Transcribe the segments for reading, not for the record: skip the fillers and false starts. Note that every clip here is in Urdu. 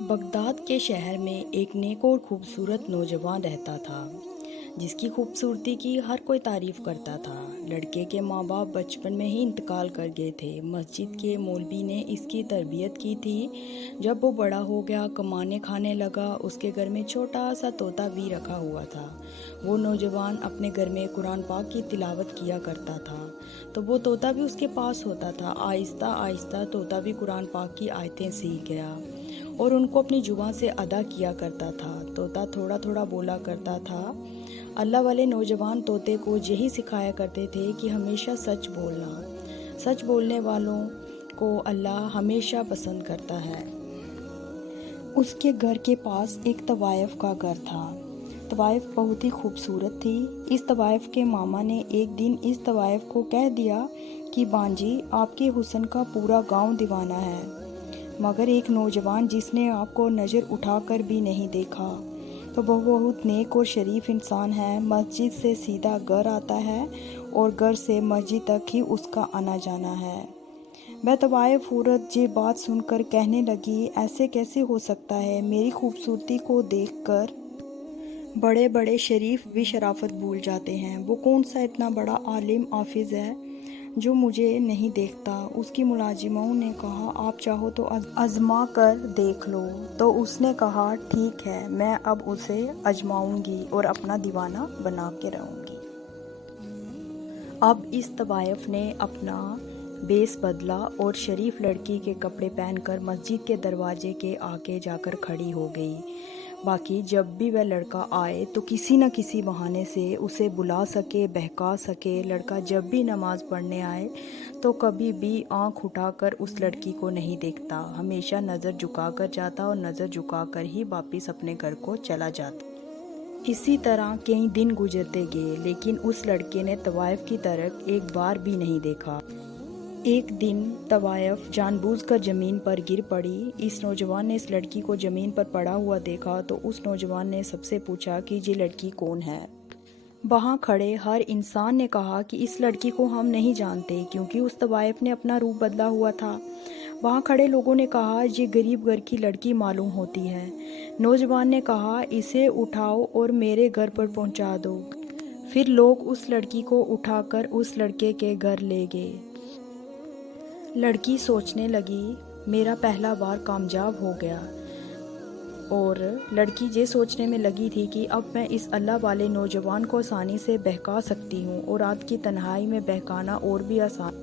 بغداد کے شہر میں ایک نیک اور خوبصورت نوجوان رہتا تھا جس کی خوبصورتی کی ہر کوئی تعریف کرتا تھا۔ لڑکے کے ماں باپ بچپن میں ہی انتقال کر گئے تھے۔ مسجد کے مولوی نے اس کی تربیت کی تھی۔ جب وہ بڑا ہو گیا، کمانے کھانے لگا، اس کے گھر میں چھوٹا سا طوطا بھی رکھا ہوا تھا۔ وہ نوجوان اپنے گھر میں قرآن پاک کی تلاوت کیا کرتا تھا تو وہ طوطا بھی اس کے پاس ہوتا تھا۔ آہستہ آہستہ طوطا بھی قرآن پاک کی آیتیں سیکھ گیا اور ان کو اپنی زبان سے ادا کیا کرتا تھا۔ طوطا تھوڑا تھوڑا بولا کرتا تھا۔ اللہ والے نوجوان طوطے کو یہی سکھایا کرتے تھے کہ ہمیشہ سچ بولنا۔ سچ بولنے والوں کو اللہ ہمیشہ پسند کرتا ہے۔ اس کے گھر کے پاس ایک طوائف کا گھر تھا۔ طوائف بہت ہی خوبصورت تھی۔ اس طوائف کے ماما نے ایک دن اس طوائف کو کہہ دیا کہ بانجی، آپ کے حسن کا پورا گاؤں دیوانہ ہے، مگر ایک نوجوان جس نے آپ کو نظر اٹھا کر بھی نہیں دیکھا تو وہ بہت نیک اور شریف انسان ہے۔ مسجد سے سیدھا گھر آتا ہے اور گھر سے مسجد تک ہی اس کا آنا جانا ہے۔ وہ طوائف عورت یہ بات سن کر کہنے لگی، ایسے کیسے ہو سکتا ہے؟ میری خوبصورتی کو دیکھ کر بڑے بڑے شریف بھی شرافت بھول جاتے ہیں۔ وہ کون سا اتنا بڑا عالم حافظ ہے جو مجھے نہیں دیکھتا؟ اس کی ملازموں نے کہا، آپ چاہو تو آزما کر دیکھ لو۔ تو اس نے کہا، ٹھیک ہے، میں اب اسے آزماؤں گی اور اپنا دیوانہ بنا کے رہوں گی۔ اب اس طوائف نے اپنا بیس بدلا اور شریف لڑکی کے کپڑے پہن کر مسجد کے دروازے کے آگے جا کر کھڑی ہو گئی۔ باقی جب بھی وہ لڑکا آئے تو کسی نہ کسی بہانے سے اسے بلا سکے، بہکا سکے۔ لڑکا جب بھی نماز پڑھنے آئے تو کبھی بھی آنکھ اٹھا کر اس لڑکی کو نہیں دیکھتا، ہمیشہ نظر جھکا کر جاتا اور نظر جھکا کر ہی واپس اپنے گھر کو چلا جاتا۔ اسی طرح کئی دن گزرتے گئے، لیکن اس لڑکے نے طوائف کی طرف ایک بار بھی نہیں دیکھا۔ ایک دن طوائف جان بوجھ کر زمین پر گر پڑی۔ اس نوجوان نے اس لڑکی کو زمین پر پڑا ہوا دیکھا تو اس نوجوان نے سب سے پوچھا کہ یہ لڑکی کون ہے؟ وہاں کھڑے ہر انسان نے کہا کہ اس لڑکی کو ہم نہیں جانتے، کیونکہ اس طوائف نے اپنا روپ بدلا ہوا تھا۔ وہاں کھڑے لوگوں نے کہا، یہ غریب گھر کی لڑکی معلوم ہوتی ہے۔ نوجوان نے کہا، اسے اٹھاؤ اور میرے گھر پر پہنچا دو۔ پھر لوگ اس لڑکی کو اٹھا کر اس لڑکے کے گھر لے گئے۔ لڑکی سوچنے لگی، میرا پہلا بار کامیاب ہو گیا، اور لڑکی یہ سوچنے میں لگی تھی کہ اب میں اس اللہ والے نوجوان کو آسانی سے بہکا سکتی ہوں، اور رات کی تنہائی میں بہکانا اور بھی آسان۔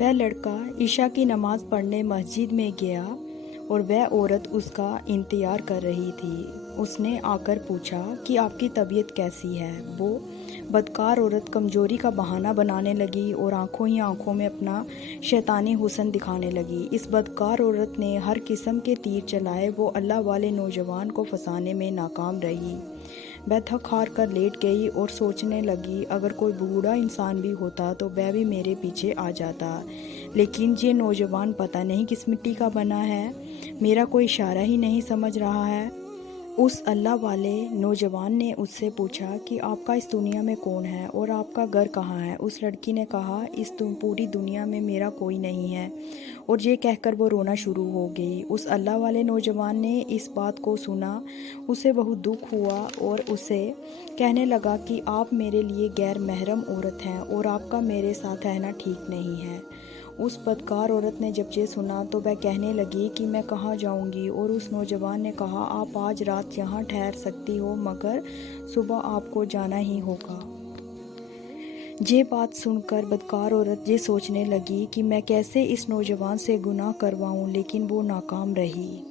وہ لڑکا عشاء کی نماز پڑھنے مسجد میں گیا اور وہ عورت اس کا انتظار کر رہی تھی۔ اس نے آ کر پوچھا کہ آپ کی طبیعت کیسی ہے؟ وہ بدکار عورت کمزوری کا بہانہ بنانے لگی اور آنکھوں ہی آنکھوں میں اپنا شیطانی حسن دکھانے لگی۔ اس بدکار عورت نے ہر قسم کے تیر چلائے، وہ اللہ والے نوجوان کو پھنسانے میں ناکام رہی۔ وہ تھک ہار کر لیٹ گئی اور سوچنے لگی، اگر کوئی بوڑھا انسان بھی ہوتا تو وہ بھی میرے پیچھے آ جاتا، لیکن یہ نوجوان پتہ نہیں کس مٹی کا بنا ہے، میرا کوئی اشارہ ہی نہیں سمجھ رہا ہے۔ اس اللہ والے نوجوان نے اس سے پوچھا کہ آپ کا اس دنیا میں کون ہے اور آپ کا گھر کہاں ہے؟ اس لڑکی نے کہا، اس پوری دنیا میں میرا کوئی نہیں ہے، اور یہ کہہ کر وہ رونا شروع ہو گئی۔ اس اللہ والے نوجوان نے اس بات کو سنا، اسے بہت دکھ ہوا اور اسے کہنے لگا کہ آپ میرے لیے غیر محرم عورت ہیں اور آپ کا میرے ساتھ رہنا ٹھیک نہیں ہے۔ اس بدکار عورت نے جب یہ سنا تو وہ کہنے لگی کہ میں کہاں جاؤں گی، اور اس نوجوان نے کہا، آپ آج رات یہاں ٹھہر سکتی ہو، مگر صبح آپ کو جانا ہی ہوگا۔ یہ بات سن کر بدکار عورت یہ سوچنے لگی کہ میں کیسے اس نوجوان سے گناہ کرواؤں، لیکن وہ ناکام رہی۔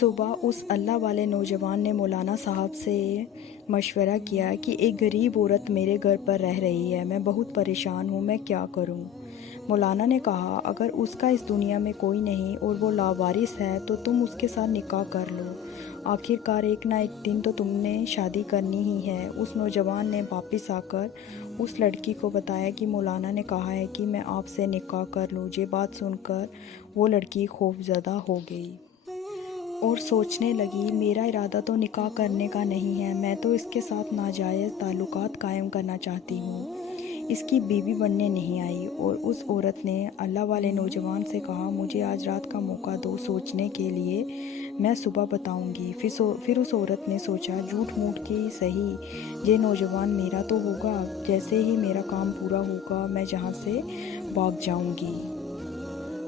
صبح اس اللہ والے نوجوان نے مولانا صاحب سے مشورہ کیا کہ ایک غریب عورت میرے گھر پر رہ رہی ہے، میں بہت پریشان ہوں، میں کیا کروں؟ مولانا نے کہا، اگر اس کا اس دنیا میں کوئی نہیں اور وہ لاوارث ہے تو تم اس کے ساتھ نکاح کر لو، آخر کار ایک نہ ایک دن تو تم نے شادی کرنی ہی ہے۔ اس نوجوان نے واپس آ کر اس لڑکی کو بتایا کہ مولانا نے کہا ہے کہ میں آپ سے نکاح کر لوں۔ یہ بات سن کر وہ لڑکی خوفزدہ ہو گئی اور سوچنے لگی، میرا ارادہ تو نکاح کرنے کا نہیں ہے، میں تو اس کے ساتھ ناجائز تعلقات قائم کرنا چاہتی ہوں۔ اس کی بیوی بننے نہیں آئی، اور اس عورت نے اللہ والے نوجوان سے کہا مجھے آج رات کا موقع دو سوچنے کے لیے، میں صبح بتاؤں گی۔ پھر اس عورت نے سوچا جھوٹ موٹ کے صحیح، یہ نوجوان میرا تو ہوگا، جیسے ہی میرا کام پورا ہوگا میں جہاں سے بھاگ جاؤں گی۔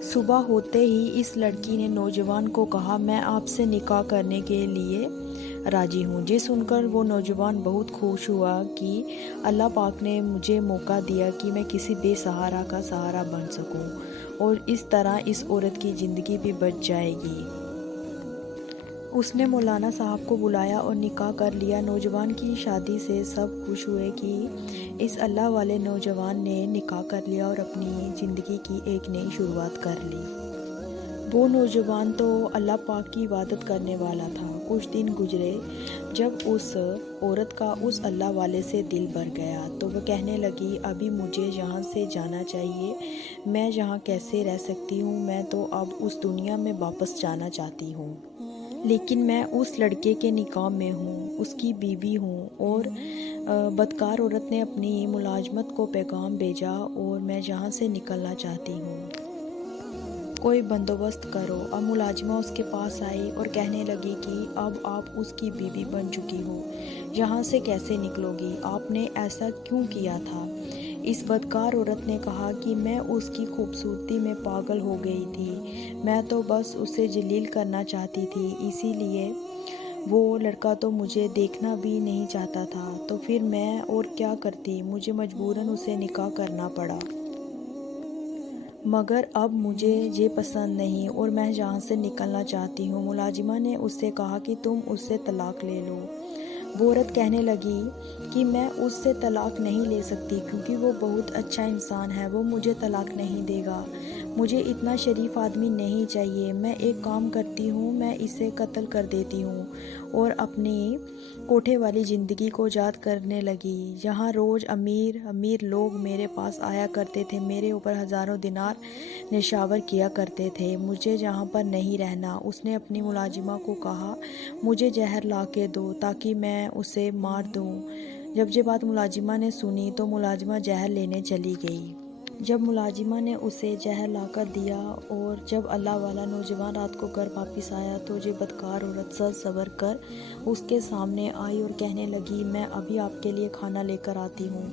صبح ہوتے ہی اس لڑکی نے نوجوان کو کہا میں آپ سے نکاح کرنے کے لیے راضی ہوں۔ یہ سن کر وہ نوجوان بہت خوش ہوا کہ اللہ پاک نے مجھے موقع دیا کہ میں کسی بے سہارا کا سہارا بن سکوں، اور اس طرح اس عورت کی زندگی بھی بچ جائے گی۔ اس نے مولانا صاحب کو بلایا اور نکاح کر لیا۔ نوجوان کی شادی سے سب خوش ہوئے کہ اس اللہ والے نوجوان نے نکاح کر لیا اور اپنی زندگی کی ایک نئی شروعات کر لی۔ وہ نوجوان تو اللہ پاک کی عبادت کرنے والا تھا۔ کچھ دن گزرے، جب اس عورت کا اس اللہ والے سے دل بھر گیا تو وہ کہنے لگی ابھی مجھے یہاں سے جانا چاہیے، میں یہاں کیسے رہ سکتی ہوں، میں تو اب اس دنیا میں واپس جانا چاہتی ہوں۔ لیکن میں اس لڑکے کے نکاح میں ہوں، اس کی بیوی ہوں، اور بدکار عورت نے اپنی ملازمت کو پیغام بھیجا اور میں یہاں سے نکلنا چاہتی ہوں، کوئی بندوبست کرو۔ اب ملازمہ اس کے پاس آئی اور کہنے لگی کہ اب آپ اس کی بیوی بن چکی ہو، یہاں سے کیسے نکلو گی، آپ نے ایسا کیوں کیا تھا؟ اس بدکار عورت نے کہا کہ میں اس کی خوبصورتی میں پاگل ہو گئی تھی، میں تو بس اسے ذلیل کرنا چاہتی تھی، اسی لیے وہ لڑکا تو مجھے دیکھنا بھی نہیں چاہتا تھا، تو پھر میں اور کیا کرتی، مجھے مجبوراً اسے نکاح کرنا پڑا۔ مگر اب مجھے یہ پسند نہیں اور میں یہاں سے نکلنا چاہتی ہوں۔ ملازمہ نے اس سے کہا کہ تم اس سے طلاق لے لو۔ وہ عورت کہنے لگی کہ میں اس سے طلاق نہیں لے سکتی کیونکہ وہ بہت اچھا انسان ہے، وہ مجھے طلاق نہیں دے گا، مجھے اتنا شریف آدمی نہیں چاہیے۔ میں ایک کام کرتی ہوں، میں اسے قتل کر دیتی ہوں، اور اپنی کوٹھے والی زندگی کو یاد کرنے لگی۔ یہاں روز امیر امیر لوگ میرے پاس آیا کرتے تھے، میرے اوپر ہزاروں دینار نشاور کیا کرتے تھے، مجھے یہاں پر نہیں رہنا۔ اس نے اپنی ملازمہ کو کہا مجھے زہر لا کے دو تاکہ میں اسے مار دوں۔ جب یہ بات ملازمہ نے سنی تو ملازمہ زہر لینے چلی گئی۔ جب ملازمہ نے اسے زہر لا کر دیا اور جب اللہ والا نوجوان رات کو گھر واپس آیا تو یہ بدکار عورت سر سنور کر اس کے سامنے آئی اور کہنے لگی میں ابھی آپ کے لیے کھانا لے کر آتی ہوں۔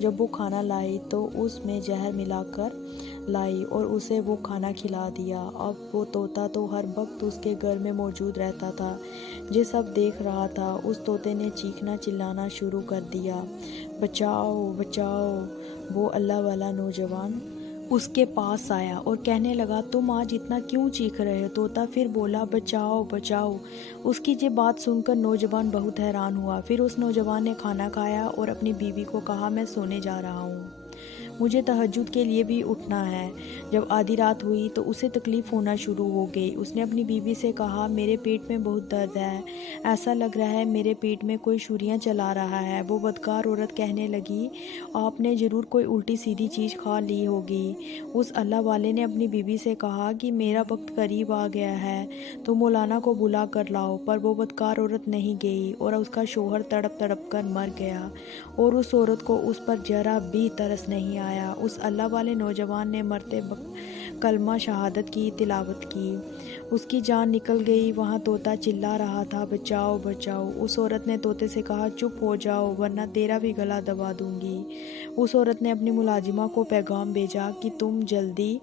جب وہ کھانا لائی تو اس میں زہر ملا کر لائی اور اسے وہ کھانا کھلا دیا۔ اب وہ طوطا تو ہر وقت اس کے گھر میں موجود رہتا تھا، یہ سب دیکھ رہا تھا۔ اس طوطے نے چیخنا چلانا شروع کر دیا، بچاؤ بچاؤ۔ وہ اللہ والا نوجوان اس کے پاس آیا اور کہنے لگا تم آج اتنا کیوں چیخ رہے ہو؟ طوطا پھر بولا بچاؤ بچاؤ۔ اس کی یہ بات سن کر نوجوان بہت حیران ہوا۔ پھر اس نوجوان نے کھانا کھایا اور اپنی بیوی کو کہا میں سونے جا رہا ہوں، مجھے تہجد کے لیے بھی اٹھنا ہے۔ جب آدھی رات ہوئی تو اسے تکلیف ہونا شروع ہو گئی۔ اس نے اپنی بیوی سے کہا میرے پیٹ میں بہت درد ہے، ایسا لگ رہا ہے میرے پیٹ میں کوئی چھریاں چلا رہا ہے۔ وہ بدکار عورت کہنے لگی آپ نے ضرور کوئی الٹی سیدھی چیز کھا لی ہوگی۔ اس اللہ والے نے اپنی بیوی سے کہا کہ میرا وقت قریب آ گیا ہے تو مولانا کو بلا کر لاؤ، پر وہ بدکار عورت نہیں گئی اور اس کا شوہر تڑپ تڑپ کر مر گیا، اور اس عورت کو اس پر ذرا بھی ترس نہیں آیا۔ اس اللہ والے نوجوان نے مرتے وقت کلمہ شہادت کی تلاوت کی، اس کی جان نکل گئی۔ وہاں طوطا چلا رہا تھا بچاؤ بچاؤ۔ اس عورت نے طوطے سے کہا چپ ہو جاؤ ورنہ تیرا بھی گلا دبا دوں گی۔ اس عورت نے اپنی ملازمہ کو پیغام بھیجا کہ تم جلدی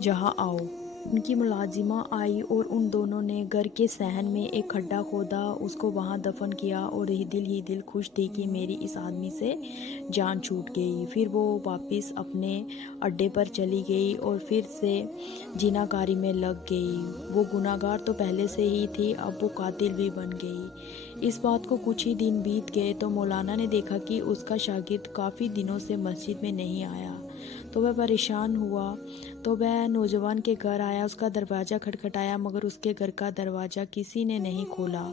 یہاں آؤ۔ ان کی ملازمہ آئی اور ان دونوں نے گھر کے صحن میں ایک کھڈا کھودا، اس کو وہاں دفن کیا، اور ہی دل خوش تھی کہ میری اس آدمی سے جان چھوٹ گئی۔ پھر وہ واپس اپنے اڈے پر چلی گئی اور پھر سے زنا کاری میں لگ گئی۔ وہ گناہگار تو پہلے سے ہی تھی، اب وہ قاتل بھی بن گئی۔ اس بات کو کچھ ہی دن بیت گئے تو مولانا نے دیکھا کہ اس کا شاگرد کافی دنوں سے مسجد میں نہیں آیا، تو وہ پریشان ہوا، تو وہ نوجوان کے گھر آیا، اس کا دروازہ کھٹکھٹایا مگر اس کے گھر کا دروازہ کسی نے نہیں کھولا۔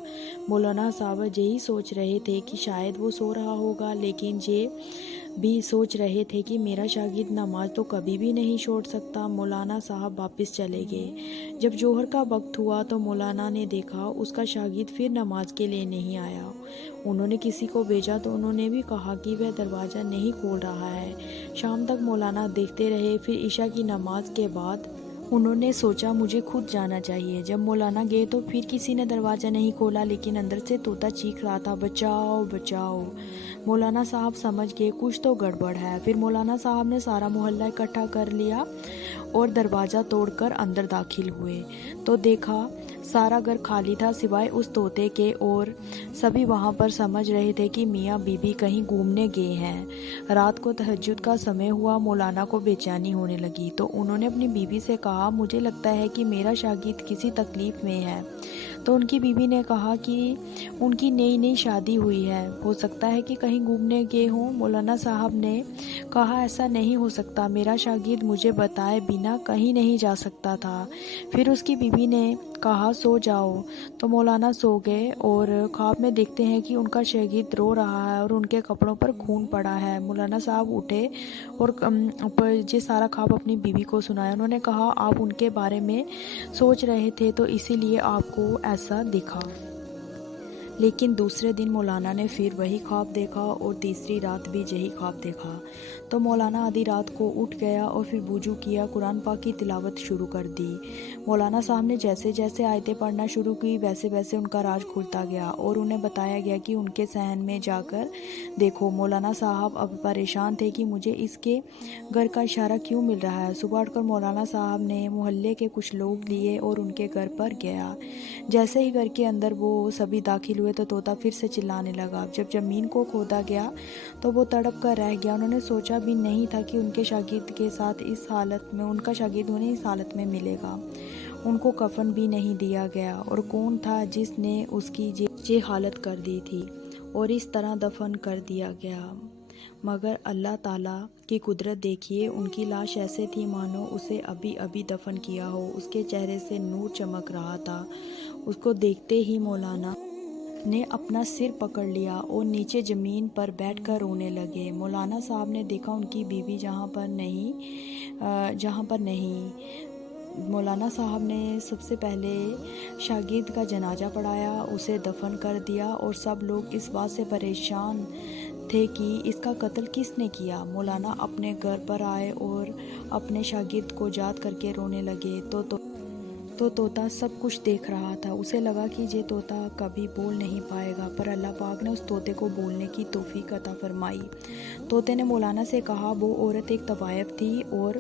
مولانا صاحب یہی سوچ رہے تھے کہ شاید وہ سو رہا ہوگا، لیکن یہ بھی سوچ رہے تھے کہ میرا شاگرد نماز تو کبھی بھی نہیں چھوڑ سکتا۔ مولانا صاحب واپس چلے گئے۔ جب ظہر کا وقت ہوا تو مولانا نے دیکھا اس کا شاگرد پھر نماز کے لیے نہیں آیا۔ انہوں نے کسی کو بھیجا تو انہوں نے بھی کہا کہ وہ دروازہ نہیں کھول رہا ہے۔ شام تک مولانا دیکھتے رہے۔ پھر عشاء کی نماز کے بعد انہوں نے سوچا مجھے خود جانا چاہیے۔ جب مولانا گئے تو پھر کسی نے دروازہ نہیں کھولا، لیکن اندر سے طوطا چیخ رہا تھا، بچاؤ بچاؤ۔ مولانا صاحب سمجھ گئے کچھ تو گڑبڑ ہے۔ پھر مولانا صاحب نے سارا محلہ اکٹھا کر لیا اور دروازہ توڑ کر اندر داخل ہوئے تو دیکھا سارا گھر خالی تھا سوائے اس طوطے کے، اور سبھی وہاں پر سمجھ رہے تھے کہ میاں بی بی کہیں گھومنے گئے ہیں۔ رات کو تہجد کا سمے ہوا۔ مولانا کو بے چینی ہونے لگی تو انہوں نے اپنی بیوی سے کہا مجھے لگتا ہے کہ میرا شاگرد کسی تکلیف میں ہے۔ تو ان کی بیوی نے کہا کہ ان کی نئی شادی ہوئی ہے، ہو سکتا ہے کہ کہیں گھومنے گئے ہوں۔ مولانا صاحب نے کہا ایسا نہیں ہو سکتا، میرا شاگرد مجھے بتائے بنا کہیں نہیں جا سکتا تھا۔ پھر اس کی بیوی نے کہا سو جاؤ، تو مولانا سو گئے اور خواب میں دیکھتے ہیں کہ ان کا شاگرد رو رہا ہے اور ان کے کپڑوں پر خون پڑا ہے۔ مولانا صاحب اٹھے اور یہ سارا خواب اپنی بیوی کو سنایا۔ انہوں نے کہا آپ ان کے بارے میں سوچ رہے تھے تو اسی لیے آپ کو ایسا دکھا۔ لیکن دوسرے دن مولانا نے پھر وہی خواب دیکھا اور تیسری رات بھی یہی خواب دیکھا۔ تو مولانا آدھی رات کو اٹھ گیا اور پھر وضو کیا، قرآن پاک کی تلاوت شروع کر دی۔ مولانا صاحب نے جیسے جیسے آیتیں پڑھنا شروع کی ویسے ویسے ان کا راز کھلتا گیا اور انہیں بتایا گیا کہ ان کے صحن میں جا کر دیکھو۔ مولانا صاحب اب پریشان تھے کہ مجھے اس کے گھر کا اشارہ کیوں مل رہا ہے۔ صبح اٹھ کر مولانا صاحب نے محلے کے کچھ لوگ لیے اور ان کے گھر پر گیا۔ جیسے ہی گھر کے اندر وہ سبھی داخل ہوئے تو طوطا پھر سے چلانے لگا۔ جب زمین کو کھودا گیا تو وہ تڑپ کر رہ گیا۔ انہوں نے سوچا بھی نہیں تھا کہ ان کے شاگرد کے ساتھ اس حالت میں ان کا شاگرد انہیں اس حالت میں ملے گا۔ ان کو کفن بھی نہیں دیا گیا، اور کون تھا جس نے اس کی یہ حالت کر دی تھی اور اس طرح دفن کر دیا گیا۔ مگر اللہ تعالیٰ کی قدرت دیکھیے، ان کی لاش ایسے تھی مانو اسے ابھی ابھی دفن کیا ہو۔ اس کے چہرے سے نور چمک رہا تھا۔ اس کو دیکھتے ہی مولانا نے اپنا سر پکڑ لیا اور نیچے زمین پر بیٹھ کر رونے لگے۔ مولانا صاحب نے دیکھا ان کی بیوی جہاں پر نہیں۔ مولانا صاحب نے سب سے پہلے شاگرد کا جنازہ پڑھایا، اسے دفن کر دیا، اور سب لوگ اس بات سے پریشان تھے کہ اس کا قتل کس نے کیا۔ مولانا اپنے گھر پر آئے اور اپنے شاگرد کو یاد کر کے رونے لگے تو طوطا سب کچھ دیکھ رہا تھا۔ اسے لگا کہ یہ طوطا کبھی بول نہیں پائے گا، پر اللہ پاک نے اس طوطے کو بولنے کی توفیق عطا فرمائی۔ طوطے نے مولانا سے کہا وہ عورت ایک طوائف تھی اور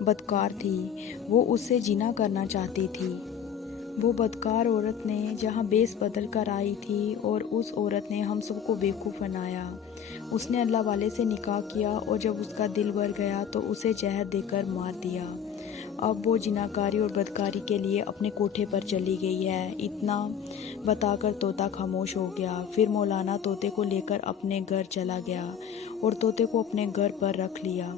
بدکار تھی، وہ اس سے زنا کرنا چاہتی تھی۔ وہ بدکار عورت نے جہاں بیس بدل کر آئی تھی اور اس عورت نے ہم سب کو بیوقوف بنایا۔ اس نے اللہ والے سے نکاح کیا اور جب اس کا دل بھر گیا تو اسے زہر دے کر مار دیا۔ اب وہ زناکاری اور بدکاری کے لیے اپنے کوٹھے پر چلی گئی ہے۔ اتنا بتا کر طوطا خاموش ہو گیا۔ پھر مولانا طوطے کو لے کر اپنے گھر چلا گیا اور طوطے کو اپنے گھر پر رکھ لیا۔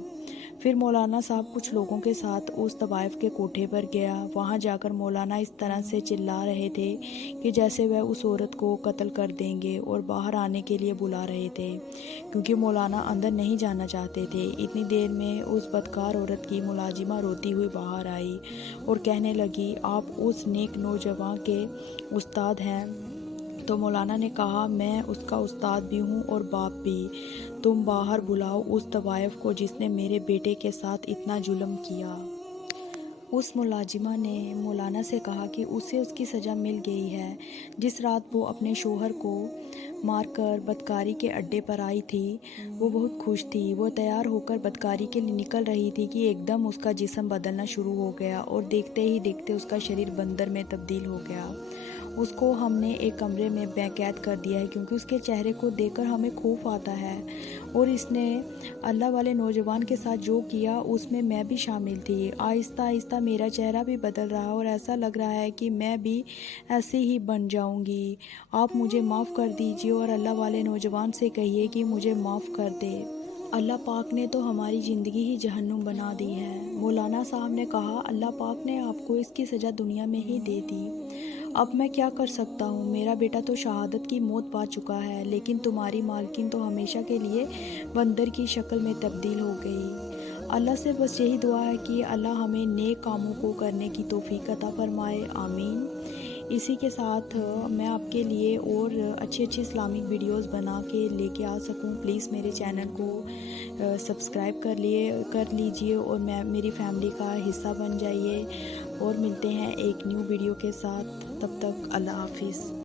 پھر مولانا صاحب کچھ لوگوں کے ساتھ اس طوائف کے کوٹھے پر گیا۔ وہاں جا کر مولانا اس طرح سے چلا رہے تھے کہ جیسے وہ اس عورت کو قتل کر دیں گے، اور باہر آنے کے لیے بلا رہے تھے کیونکہ مولانا اندر نہیں جانا چاہتے تھے۔ اتنی دیر میں اس بدکار عورت کی ملازمہ روتی ہوئی باہر آئی اور کہنے لگی آپ اس نیک نوجوان کے استاد ہیں؟ تو مولانا نے کہا میں اس کا استاد بھی ہوں اور باپ بھی۔ تم باہر بلاؤ اس طوائف کو جس نے میرے بیٹے کے ساتھ اتنا ظلم کیا۔ اس ملازمہ نے مولانا سے کہا کہ اسے اس کی سزا مل گئی ہے۔ جس رات وہ اپنے شوہر کو مار کر بدکاری کے اڈے پر آئی تھی وہ بہت خوش تھی۔ وہ تیار ہو کر بدکاری کے لیے نکل رہی تھی کہ ایک دم اس کا جسم بدلنا شروع ہو گیا اور دیکھتے ہی دیکھتے اس کا شریر بندر میں تبدیل ہو گیا۔ اس کو ہم نے ایک کمرے میں قید کر دیا ہے کیونکہ اس کے چہرے کو دیکھ کر ہمیں خوف آتا ہے، اور اس نے اللہ والے نوجوان کے ساتھ جو کیا اس میں بھی شامل تھی۔ آہستہ آہستہ میرا چہرہ بھی بدل رہا ہے اور ایسا لگ رہا ہے کہ میں بھی ایسی ہی بن جاؤں گی۔ آپ مجھے معاف کر دیجیے اور اللہ والے نوجوان سے کہیے کہ مجھے معاف کر دے۔ اللہ پاک نے تو ہماری زندگی ہی جہنم بنا دی ہے۔ مولانا صاحب نے کہا اللہ پاک نے آپ کو اس کی سزا دنیا میں ہی دے دی، اب میں کیا کر سکتا ہوں؟ میرا بیٹا تو شہادت کی موت پا چکا ہے، لیکن تمہاری مالکن تو ہمیشہ کے لیے بندر کی شکل میں تبدیل ہو گئی۔ اللہ سے بس یہی دعا ہے کہ اللہ ہمیں نیک کاموں کو کرنے کی توفیق عطا فرمائے، آمین۔ اسی کے ساتھ میں آپ کے لیے اور اچھی اسلامک ویڈیوز بنا کے لے کے آ سکوں، پلیز میرے چینل کو سبسکرائب کر لیجئے اور میری فیملی کا حصہ بن جائیے، اور ملتے ہیں ایک نیو ویڈیو کے ساتھ۔ تب تک اللہ حافظ۔